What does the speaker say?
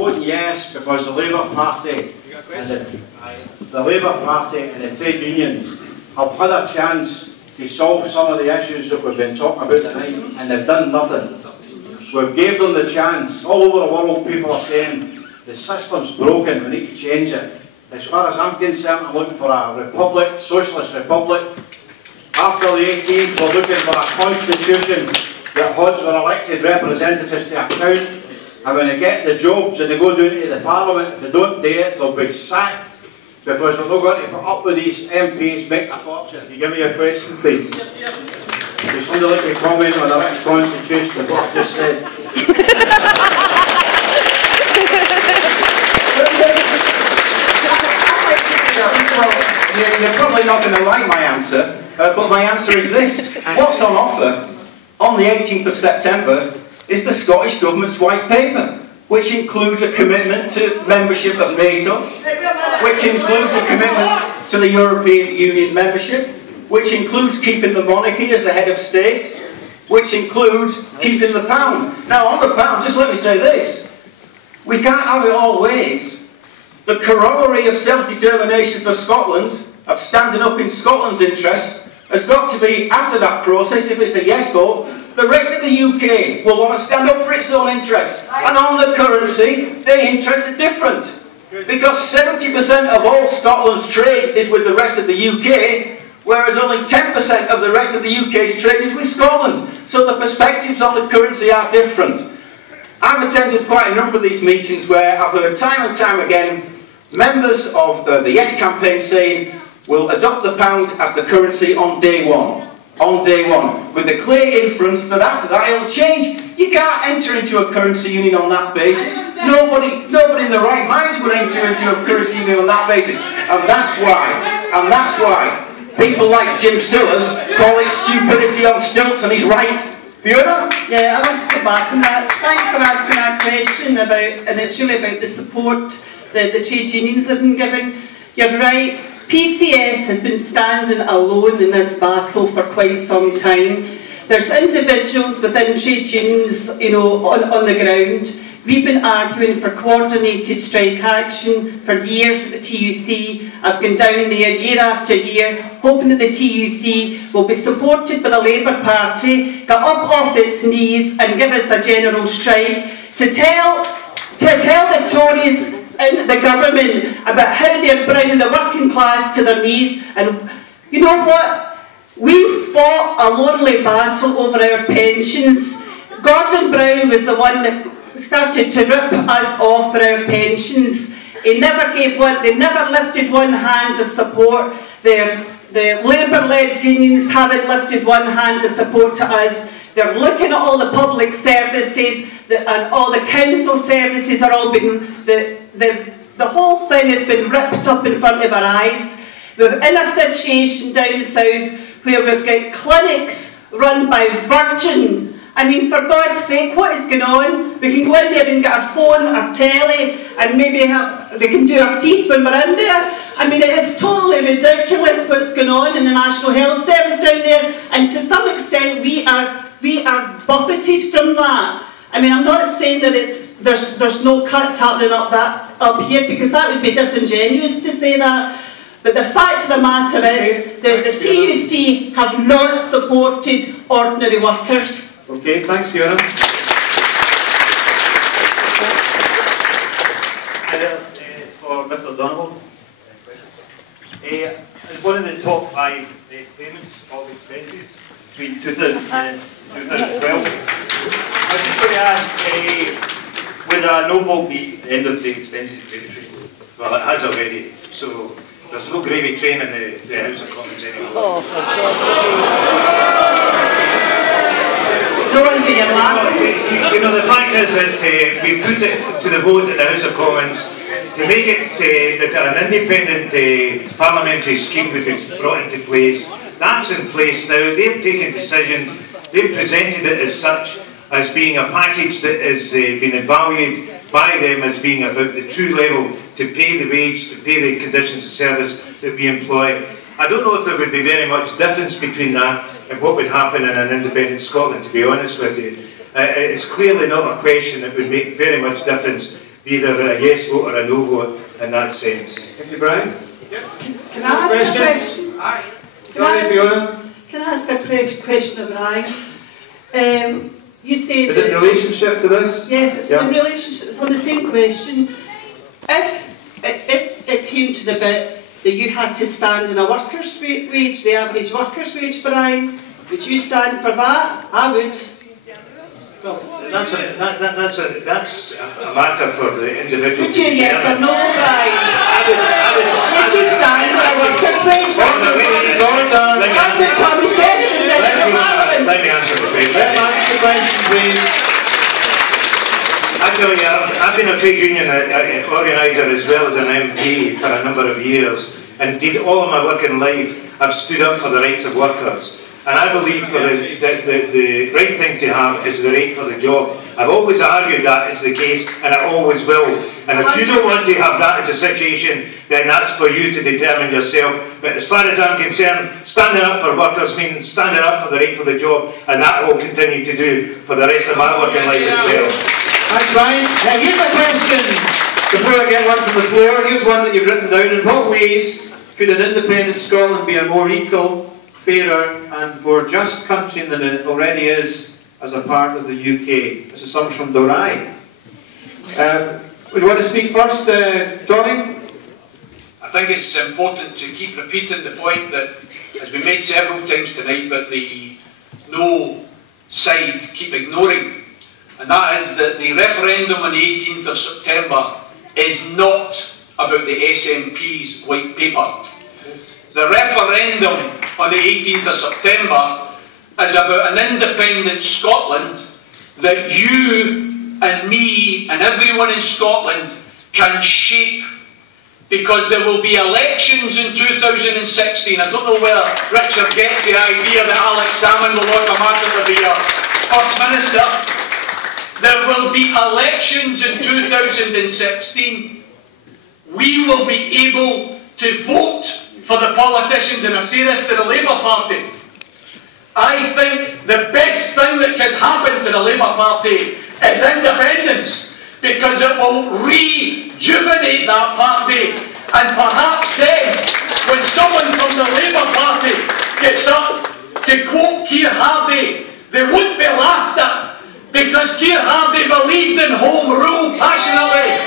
Voting yes because the Labour Party and the Labour Party and the trade unions have had a chance to solve some of the issues that we've been talking about tonight, and they've done nothing. We've gave them the chance. All over the world people are saying the system's broken, we need to change it. As far as I'm concerned, I'm looking for a republic, socialist republic. After the 18th, we're looking for a constitution that holds our elected representatives to account. And when they get the jobs and they go down to the Parliament, if they don't do it, they'll be sacked. Because we're not going to put up with these MPs making a fortune. Can you give me a question, please? Would somebody like to comment on the written constitution of what I've just said? Well, you're probably not going to like my answer, but my answer is this. What's on offer on the 18th of September is the Scottish Government's White Paper, which includes a commitment to membership of NATO, which includes a commitment to the European Union membership, which includes keeping the monarchy as the head of state, which includes keeping the pound. Now, on the pound, just let me say this. We can't have it all ways. The corollary of self-determination for Scotland, of standing up in Scotland's interest, has got to be, after that process, if it's a yes vote, the rest of the UK will want to stand up for its own interests. And on the currency, their interests are different. Because 70% of all Scotland's trade is with the rest of the UK, whereas only 10% of the rest of the UK's trade is with Scotland. So the perspectives on the currency are different. I've attended quite a number of these meetings where I've heard time and time again members of the Yes campaign saying we'll adopt the pound as the currency on day one. On day one, with the clear inference that after that it'll change. You can't enter into a currency union on that basis. Nobody in their right minds would enter into a currency union on that basis. And that's why people like Jim Sillars call it stupidity on stilts, and he's right. Fiona? Yeah, I want to go back on that. Thanks for asking that question about, and it's really about the support that the trade unions have been given. You're right. PCS has been standing alone in this battle for quite some time. There's individuals within trade unions, on the ground. We've been arguing for coordinated strike action for years at the TUC. I've gone down there year after year, hoping that the TUC will be supported by the Labour Party, get up off its knees and give us a general strike to tell the Tories in the government about how they're bringing the working class to their knees. And you know what? We fought a lonely battle over our pensions. Gordon Brown was the one that started to rip us off for our pensions. They never lifted one hand of support. The Labour-led unions haven't lifted one hand of support to us. They're looking at all the public services and all the council services are all been, the whole thing has been ripped up in front of our eyes. We're in a situation down south where we've got clinics run by Virgin. I mean, for God's sake, what is going on? We can go in there and get our phone, our telly, and maybe they can do our teeth when we're in there. I mean, it is totally ridiculous what's going on in the National Health Service down there, and to some extent we are buffeted from that. I mean, I'm not saying that there's no cuts happening up here, because that would be disingenuous to say that. But the fact of the matter is that the TUC have not supported ordinary workers. Okay, thanks, Fiona. For Mr. Donohoe. As one of the top 5 payments of expenses between 2000 and 2012, I was just going to ask, would a no vote be the end of the expenses payment? Well, it has already, so there's no gravy train in the House of Commons anymore. Oh, for God's sake. You know, the fact is that we put it to the vote in the House of Commons to make it that an independent parliamentary scheme would be brought into place. That's in place now. They've taken decisions. They've presented it as such, as being a package that has been evaluated by them as being about the true level to pay the wage, to pay the conditions of service that we employ. I don't know if there would be very much difference between that and what would happen in an independent Scotland, to be honest with you. It's clearly not a question that would make very much difference be either a yes vote or a no vote in that sense. Thank you, Brian. Can I ask a question? Can I ask a question of Brian? You said... Is it in relationship to this? Yes, it's in relationship. It's on the same question. If it came to the bit that you had to stand in a worker's wage, the average worker's wage, Brian, would you stand for that? I would. Well, that's a matter for the individual. Would you, yes or no, Brian? Would you stand for a worker's wage? That's what Tommy Sheridan said in Parliament. Let me answer the question. Let me answer the question, please. I tell you, I've been a trade union organiser as well as an MP for a number of years. Indeed, all of my working life, I've stood up for the rights of workers. And I believe for the right thing to have is the right for the job. I've always argued that is the case, and I always will. And if you don't want to have that as a situation, then that's for you to determine yourself. But as far as I'm concerned, standing up for workers means standing up for the right for the job, and that will continue to do for the rest of my working life as well. Thanks, Brian. Now, here's a question. Before I get one from the floor, here's one that you've written down. In what ways could an independent Scotland be a more equal, fairer and more just country than it already is as a part of the UK? This is something from Dorai. Would you want to speak first, Tommy? I think it's important to keep repeating the point that has been made several times tonight, but the no side keep ignoring. And that is that the referendum on the 18th of September is not about the SNP's white paper. The referendum on the 18th of September is about an independent Scotland that you and me and everyone in Scotland can shape, because there will be elections in 2016. I don't know whether Richard gets the idea that Alex Salmond will automatically be our First Minister. There will be elections in 2016. We will be able to vote for the politicians, and I say this to the Labour Party. I think the best thing that could happen to the Labour Party is independence, because it will rejuvenate that party, and perhaps then, when someone from the Labour Party gets up to quote Keir Hardie, they won't be laughed at, because Keir Hardie believed in home rule passionately.